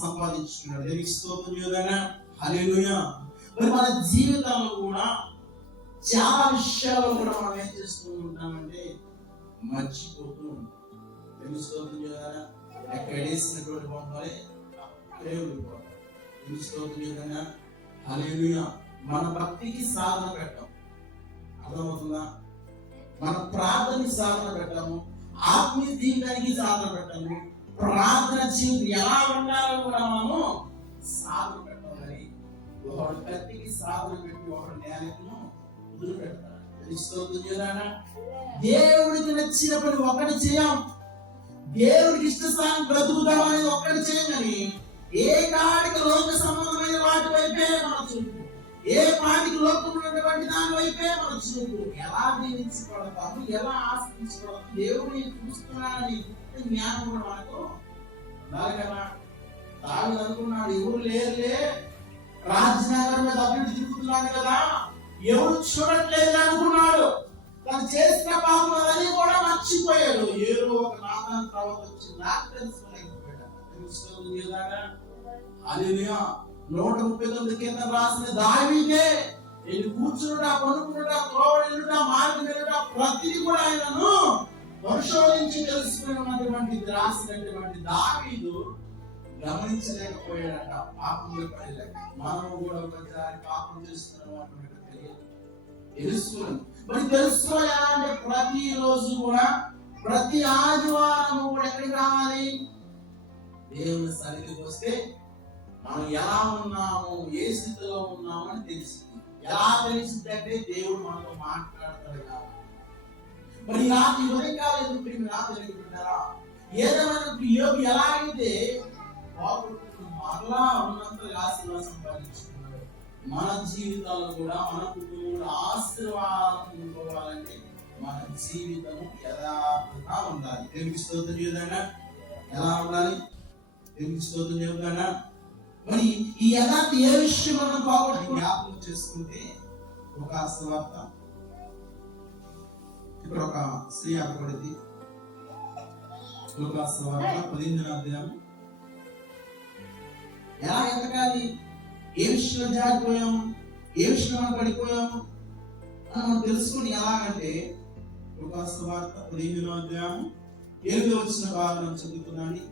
సంపాదించుకున్నాడు. దేవునికి స్తోత్రం చేద్దామా? హల్లెలూయా. మరి మన జీవితంలో కూడా చాలా విషయాలు కూడా మనం ఏం చేస్తూ ఉంటామంటే మర్చిపోతూ ఉంటాం. దేవునికి స్తోత్రం చేద్దామా? ఎక్కడేసినటువంటి బొమ్మలే అక్కడే ఉండిపోతాం. దేవునికి స్తోత్రం చేద్దామా? హల్లెలూయా. మన భక్తికి సాధన పెట్టాం, అర్థమవుతుందా? మన ప్రార్థనకి సాధన పెట్టాము, ఆత్మీయ జీవితానికి సాధన పెట్టాము, ప్రార్థన జీవితం ఎలా ఉండాలో కూడా మనము సాధన పెట్టాలి. ఒకడు కత్తికి సాధన పెట్టి ఒకడు నేలను వదిలిపెడతాడు. దేవుడికి నచ్చిన పని ఒకటి చేయం, దేవుడికి ఇష్టస్థానం బ్రతుకుతాం అనేది ఒక్కటి చేయమని ఏ కాడికి లోక సంబంధమైన వాటి వైపే మన చూపు, ఏ పాటికి లోకం ఉన్నటువంటి దాని వైపే మన చూపు. ఎలా దీవించబడతాము, ఎలా ఆశ్రయించబడతాము, దేవుడిని చూస్తున్నాడని జ్ఞానం కూడా మనకు ఉండాలి కదా. దావీదు అనుకున్నాడు, ఎవరు లేరులే, రాజనగరం మీద అభివృద్ధి తిరుగుతున్నాడు కదా, ఎవరు చూడట్లేదు అనుకున్నాడు. తను చేసిన పాపం అదని కూడా మర్చిపోయాడు. ఏదో ఒక నాదాన్ని తర్వాత వచ్చి నాకు తెలుసుకోలేకపోయాడు. హల్లెలూయా. 139 కింద రాసిన దావీదే నేను కూర్చుంటా, పనుకుంటా, త్రోవడుట, మార్గం వెళ్ళుట ప్రతిదీ కూడా ఆయనను పరిశోధించి తెలుసుకున్నటువంటి రాసినటువంటి దావీదు గమనించలేకపోయాడట, పాపంలో పడలేక. మనం కూడా ఒకసారి పాపం చేస్తున్నాం తెలుసుకోవాలి. మరి తెలుసుకోవాలంటే ప్రతిరోజు కూడా, ప్రతి ఆదివారం కూడా ఎక్కడికి రావాలి? దేవుని సన్నిధికి వస్తే మనం ఎలా ఉన్నాము, ఏ స్థితిలో ఉన్నాము అని తెలిసింది. ఎలా తెలిసింది అంటే దేవుడు మనతో మాట్లాడతాడు కాబట్టి. మరి రాత్రి ఉదయకాలం ఎందుకు మీరు తెలియకుంటారా? ఏదైనా యోగి ఎలా అయితే మరలా ఉన్నంతగా ఆశీర్వాదం సంపాదించుకున్నాడు, మన జీవితాలు కూడా, మన కుటుంబంలో ఆశీర్వాదం పొందుకోవాలంటే మన జీవితము యథార్థంగా ఉండాలి. దేవునికి స్తోత్రం చేద్దామా? ఎలా ఉండాలి? దేవునికి స్తోత్రం చేద్దామా? మరి ఈ యథార్థ ఏ విషయం మనం కాబట్టి జ్ఞాపకం చేసుకుంటే, ఒక సువార్త, ఇక్కడ ఒక స్త్రీ ఆపబడింది. లూకా సువార్త 18వ అధ్యాయం. ఎలా ఎదగాలి, ఏ విషయంలో జారిపోయాము, ఏ విషయంలో మనం పడిపోయాము అని మనం తెలుసుకుని ఎలాగంటే, లూకా సువార్త 18వ అధ్యాయం 7వ వచన భాగం చదువుతున్నాను.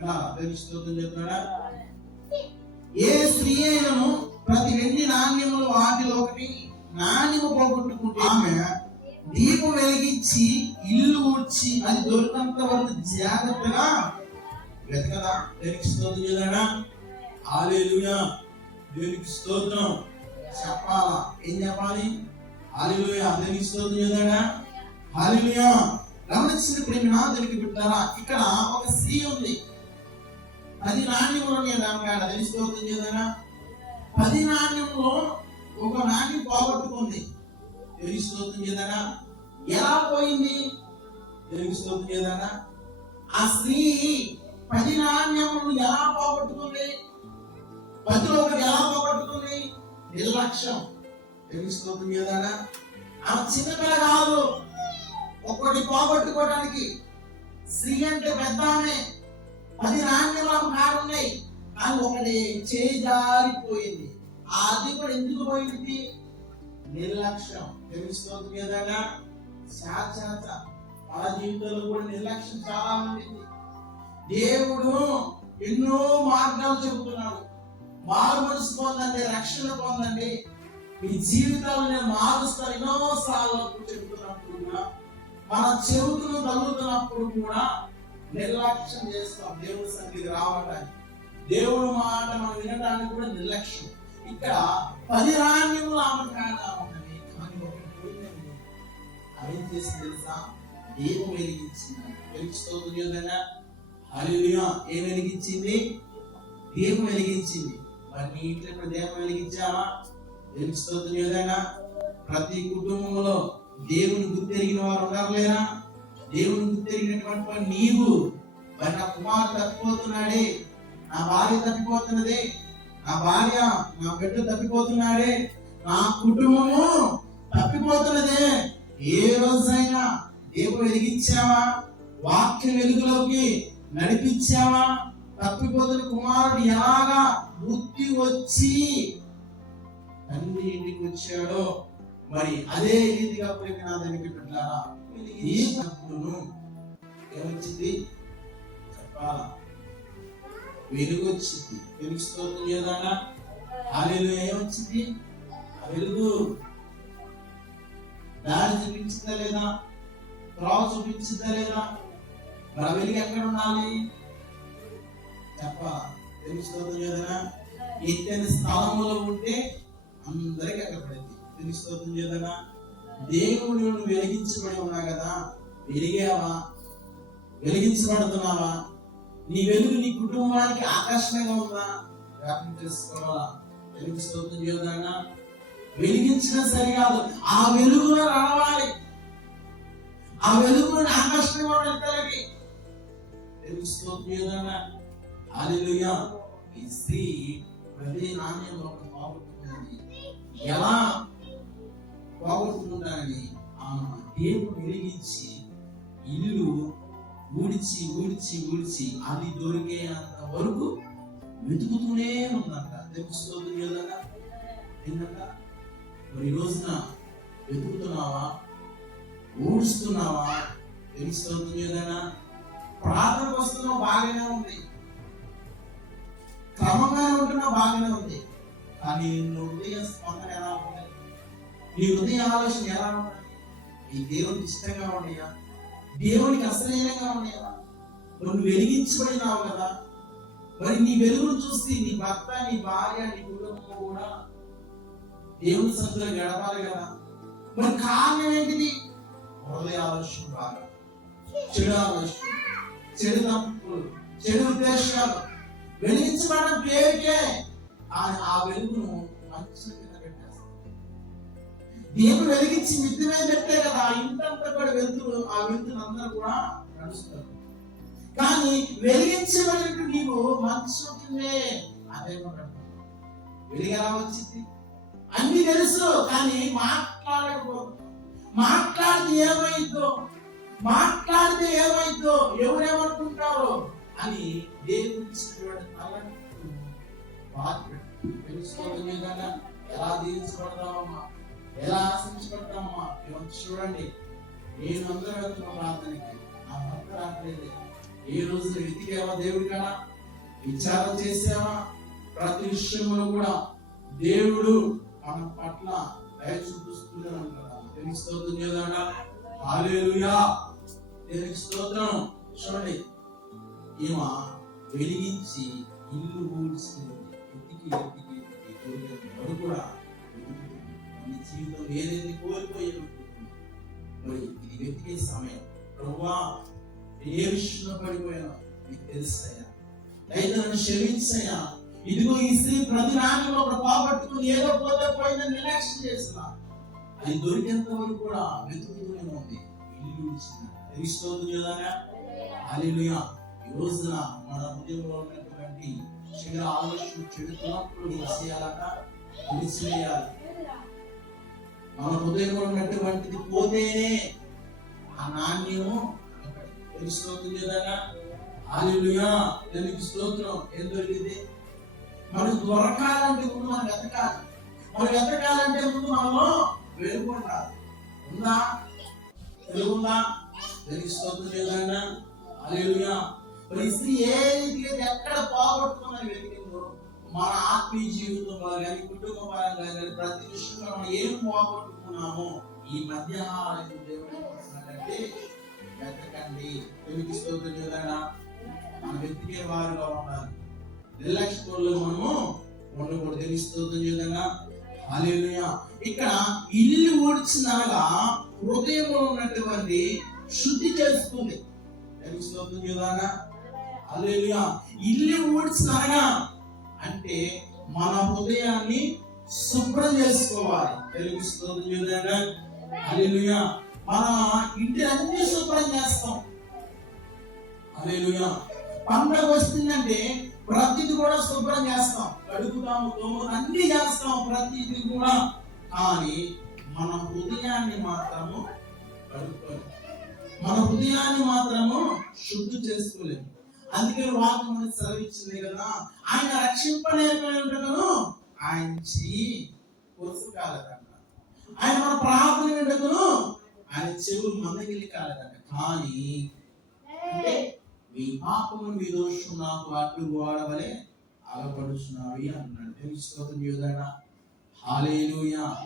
ఎలా తెలుస్తుందని చెప్పాడా? ఏ స్త్రీ అయినను ప్రతి వెండి నాణ్యములు వాటిలో ఒకటి నాణ్యము పోగొట్టుకుంటే ఆమె దీపం వెలిగించి ఇల్లు ఊడ్చి అది దొరికినంత వరకు జాగ్రత్తగా వెతకదా? దేవునికి స్తోత్రం చేయాలా? హల్లెలూయా. దేవునికి స్తోత్రం చెప్పాలా? ఏం చెప్పాలి? హల్లెలూయా. దేవునికి స్తోత్రం చేయాలా? హల్లెలూయా. గమనించిన ప్రేమ దేవునికి బిడ్డలారా, ఇక్కడ ఒక స్త్రీ ఉంది. 10 నాణ్యములు దేవునికి స్తోత్రం చేయాలా? 10 నాణ్యములో ఒక నాణ్యం పోగొట్టుకుంది. దేవునికి స్తోత్రం చేయాలా? ఎలా పోయింది? దేవునికి స్తోత్రం చేయాలా? ఆ స్త్రీ 10 నాణ్యములు ఎలా పోగొట్టుకుంది? 10లో ఒకటి ఎలా పోగొట్టుకుంది? నిర్లక్ష్యం. దేవునికి స్తోత్రం చేయాలా? ఆమె చిన్నపిల్ల కాదు ఒక్కటి పోగొట్టుకోవడానికి. స్త్రీ అంటే పెద్ద ఆమె. 10 నాణ్యములు కాడున్నాయి, కానీ ఒకటి చేజారిపోయింది. అది కూడా ఎందుకు పోయింది? నిర్లక్ష్యం. దేవునికి స్తోత్రం చేయాలా? శాశ్వత మన జీవితంలో కూడా నిర్లక్ష్యం చాలా ఉంది. దేవుడు ఎన్నో మార్గాలు చెబుతున్నాడు. మారు మనసు పొందండి, రక్షణ పొందండి, మీ జీవితాలను నేను మారుస్తాను ఎన్నో సార్లు చెబుతున్నప్పుడు కూడా, మన చెవులను తగులుతున్నప్పుడు కూడా నిర్లక్ష్యం చేస్తాం. దేవుడి సన్నిధికి రావడానికి, దేవుడు మాట మనం వినడానికి కూడా నిర్లక్ష్యం. ఇక్కడ 10 నాణ్యములు ఆమె కాదా ఉన్నది, కానీ ఒకటి పోయిందండి. అవేం చేసి తెలుసా? దీపం వెలిగించింది. వెలిగిస్తోందా? హల్లెలూయా. ఏం వెలిగించింది? దీపం వెలిగించింది. మరి నీ ఇంట్లో ఇప్పుడు దీపం వెలిగించావా? వెలిగిస్తోందా? ప్రతి కుటుంబంలో దేవుని గుర్తెరిగిన వారు ఉన్నారు లేరా? దేవుని గుర్తెరిగినటువంటి వారు నీవు. మరి నా కుమారుడు తప్పిపోతున్నాడే, నా భార్య తప్పిపోతున్నదే, నా భార్య నా బిడ్డ తప్పిపోతున్నాడే, నా కుటుంబము తప్పిపోతున్నదే. ఏ రోజైనా దీపం వెలిగించావా? వాక్య వెలుగులోకి నడిపించావా? తప్పిపోతున్న కుమారుడు ఎలాగా బుద్ధి వచ్చి తండ్రి ఇంటికి వచ్చాడో మరి అదే రీతిగా ప్రేమనాథానికి పెట్టారా ఈ తప్పును ఏమొచ్చింది చెప్పాలా? వెలుగు వచ్చింది. వెలుగు స్తోత్రం చేద్దామా? హల్లెలూయా. ఏమొచ్చింది? ఆ వెలుగు దారి చూపించిందా లేదా? త్రోవ చూపించిందా లేదా? మరి ఆ వెలుగు ఎక్కడ ఉండాలి చెప్పాలా? వెలుగు స్తోత్రం చేద్దామా? ఎత్తైన స్థలంలో ఉంటే అందరికి అక్కడ పడింది. వెలుగు స్తోత్రం చేద్దామా? దేవుడు నువ్వు వెలిగించబడి ఉన్నా కదా, వెలిగావా? వెలిగించబడుతున్నావా? నీ వెలుగు నీ కుటుంబానికి ఆకర్షణగా ఉందా? జ్ఞాపకం చేసుకోవాలా? వెలుగు స్తోత్రం చేద్దామా? వెలిగించిన సరికాదు, ఆ వెలుగులో రావాలి. ఆ వెలుగుని ఆకర్షణగా ఉండాలి. వెలుగు స్తోత్రం చేద్దామా? హల్లెలూయా. ఈ స్త్రీ ప్రతి నాణ్యంలో పోగొట్టుకున్నది. ఎలా పోగొట్టుకుంటానని ఆ దేవుడు వెలిగించి ఇల్లు ఊడిచి ఊడిచి ఊడిచి అది దొరికేంత వరకు వెతుకుతూనే ఉందంట. తెలుస్తుంది కదా ఏంటంట? మరి ఈ రోజున వెతుకుతున్నావా? ఊడుస్తున్నావా? తెలుస్తుంది ఏదైనా ప్రార్థన వస్తున్నావు బాగానే ఉంది, క్రమంగా ఉంటున్నావు బాగానే ఉంది, కానీ నువ్వు హృదయ స్పందన ఎలా ఉంది? నీ హృదయ ఆలోచన ఎలా ఉంది? ఈ దేవునికి ఇష్టంగా ఉన్నాయా? దేవునికి అసహ్యంగా ఉన్నాయా? నువ్వు వెలిగించబడినావు కదా, మరి నీ వెలుగును చూసి నీ భర్త, నీ భార్య, నీ కుటుంబం కూడా దేవుని సన్నిధిలో గడపాలి కదా. మరి కారణం ఏంటిది? హృదయ ఆలోచన బాగా, చెడు ఆలోచన, చెడు తప్పులు, చెడు ఉద్దేశాలు. వెలిగించబడిన పేరుకే ఆ వెలుగును మంచి కింద పెట్టేస్తాం. దేవుడు వెలిగించి మిద్ది మీద పెట్టే కదా ఆ ఇంటంతా కూడా వెలుతురు, ఆ వెలుతురు అందరూ కూడా నడుస్తారు. కానీ వెలిగించబడినట్టు నీవు మంచం కిందే అదే వెలుగు ఎలా వచ్చింది? అన్ని తెలుసు, కానీ మాట్లాడకపోతే మాట్లాడితే ఏమైందో ఎవరేమనుకుంటారో అని దేవుడు ఇచ్చినటువంటి తలంటు తెలుసుకోవాలి కదా. ఎలా దీవించబడతామమ్మా, ఎలా ఆశించబడతామమ్మా? చూడండి, నేను అందరూ వెళ్తున్నా ప్రార్థనకి, నా భర్త రావట్లేదు. ఏ రోజు వెతికావా దేవుడి కదా? విచారం చేసావా? ప్రతి విషయంలో కూడా దేవుడు మన పట్ల దయ చూపిస్తూనే ఉంటాడు. దేవునికి స్తోత్రం చేద్దామా? హల్లెలూయా. దేవునికి స్తోత్రం. చూడండి, ఈమె వెలిగించి ఇల్లు ఊడ్చి ఎత్తికి కూడా నీ జీవితం ఏదైతే కోల్పోయే మరి ఇది వెతికే సమయం. ప్రభువా, ఏ విషయంలో పడిపోయానో నీకు తెలుసయ్యా, అయితే నన్ను క్షమించయ్యా. ఇదిగో ఈ స్త్రీ ప్రతి నాణ్యంలో పోగొట్టుకుని ఏదో పోతే పోయిందని నిర్లక్ష్యం చేసిన అది దొరికేంత వరకు కూడా వెతుకుతూనే ఉంది. ఇల్లు తెలుస్తోంది కదా. హల్లెలూయా. ఈ రోజున మన హృదయంలో ఉన్నటువంటి చెడు ఆలోచన, చెడు తలంపులు విడిచేయాలట, విడిచివేయాలి. మన హృదయంలో ఉన్నటువంటిది పోతేనే ఆ నాణ్యము తెలుస్తోంది కదా. హల్లెలూయా. దానికి స్తోత్రం. ఏం దొరికింది? మనకు దొరకాలంటే ముందు మనం వెతకాలి. మనం వెతకాలంటే ముందు మనము వెలుగు ఉండాలి. ఉందా? వెలుగుందా? దానికి స్తోత్రం చేద్దామా? హల్లెలూయా. మరి స్త్రీ ఏ రీతిగా ఎక్కడ పోగొట్టుకున్నది వెతికిందో, మన ఆత్మీయ జీవితంలో కానీ కుటుంబ పరంగా కానీ ప్రతి విషయంలో మనం ఏం పోగొట్టుకున్నామో ఈ మధ్యాహ్నం దేవుడు ఏమంటున్నాడంటే వెతకండి. దేవునికి స్తోత్రం చేద్దామా? మనం వెతికే వారుగా ఉండాలి. నిర్లక్ష్యంలో మనము ఉండకూడదు. దేవునికి స్తోత్రం చేద్దామా? హల్లెలూయా. ఇక్కడ ఇల్లు ఊడ్చినగా హృదయంలో ఉన్నటువంటి శుద్ధి చేసుకుంది. దేవునికి స్తోత్రం చేద్దామా? హల్లెలూయా. ఇల్లు ఊడ్చినగా అంటే మన హృదయాన్ని శుభ్రం చేసుకోవాలి. దేవునికి స్తోత్రం చేద్దామా? హల్లెలూయా. మన ఇంటిని అన్ని శుభ్రం చేస్తాం. హల్లెలూయా. పండగ వస్తుందంటే ప్రతిది కూడా శుభ్రం చేస్తాం, కడుగుతాము, తోముతాము, అన్ని చేస్తాం ప్రతిది కూడా. కానీ మన హృదయాన్ని మాత్రము కడుక్కోలేము, మన హృదయాన్ని మాత్రము శుద్ధి చేసుకోలేము. అందుకని వాక్యం అనేది సెలవిచ్చింది కదా, ఆయన రక్షింపలేకపోయినను ఆయన చెయ్యి కొలుసు కాలేదంట. ఆయన మన ప్రార్థన వింటకును ఆయన చెవులు మందగిలి కాలేదంట. కానీ అంటే మీ పాపము మీ దోషం నాకు అడ్డు వాడవలే అలపడుచున్నావి అన్నాడు. స్తోత్రం యోదన. హల్లెలూయా.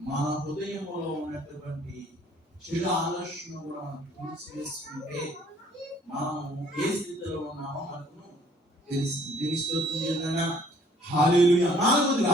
మన హృదయంలో ఉన్నటువంటి చెడు ఆలోచన కూడా మనం తీసివేసుకుంటే మనం ఏ స్థితిలో ఉన్నామో మనకు తెలుస్తుంది. స్తోత్రం యోదన. హల్లెలూయా. నాలుగోదిగా